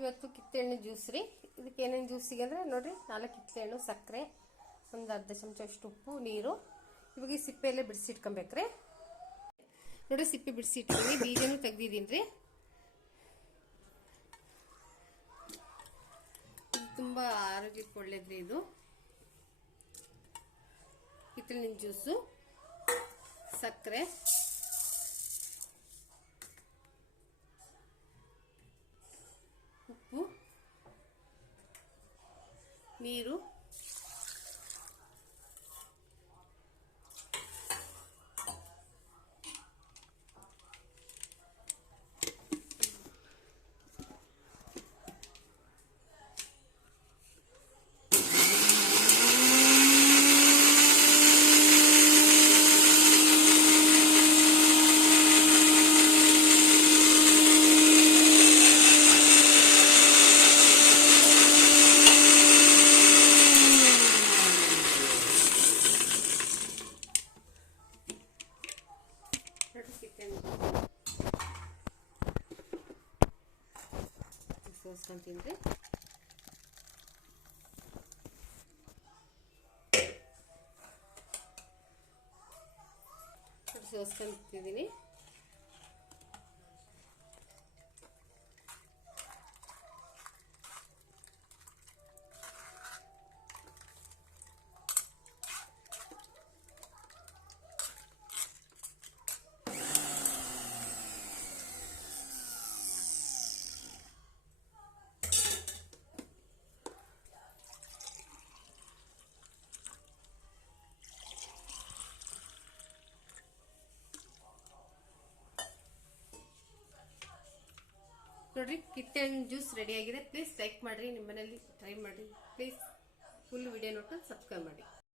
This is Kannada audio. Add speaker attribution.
Speaker 1: ಇವತ್ತು ಕಿತ್ತೆಹಣ್ಣು ಜ್ಯೂಸ್ ರೀ. ಇದಕ್ಕೆ ಏನೇನು ಜ್ಯೂಸಿಗೆ ಅಂದರೆ ನೋಡಿರಿ, ನಾಲ್ಕು ಕಿತ್ತೆಹಣ್ಣು ಸಕ್ಕರೆ, ಒಂದು ಅರ್ಧ ಚಮಚ ಅಷ್ಟು ಉಪ್ಪು, ನೀರು. ಇವಾಗ ಈ ಸಿಪ್ಪೆಯಲ್ಲೇ ಬಿಡಿಸಿಟ್ಕೊಬೇಕ್ರಿ ನೋಡಿ ಸಿಪ್ಪೆ ಬಿಡಿಸಿ ಇಟ್ಕೊಂಡು, ಬೀಜನೂ ತೆಗ್ದಿದ್ದೀನಿ ರೀ. ತುಂಬ ಆರೋಗ್ಯಕ್ಕೆ ಒಳ್ಳೇದ್ರಿ ಇದು. ಕಿತ್ತಳೆ ಜ್ಯೂಸು, ಸಕ್ಕರೆ ಉಪ್ಪು ನೀರು ನೋಡಿ ಕಿತ್ತಳೆ ಸೋಸ್ಕೊಂತೀನಿ ರೀ ನೋಡ್ರಿ ಹಣ್ಣು ಜ್ಯೂಸ್ ರೆಡಿ ಆಗಿದೆ. ಪ್ಲೀಸ್ ಲೈಕ್ ಮಾಡಿರಿ ನಿಮ್ಮ ಮನೇಲಿ ಟ್ರೈ ಮಾಡಿ ಪ್ಲೀಸ್ ಫುಲ್ ವಿಡಿಯೋ ನೋಡ್ಕೊಂಡು ಸಬ್ಸ್ಕ್ರೈಬ್ ಮಾಡಿ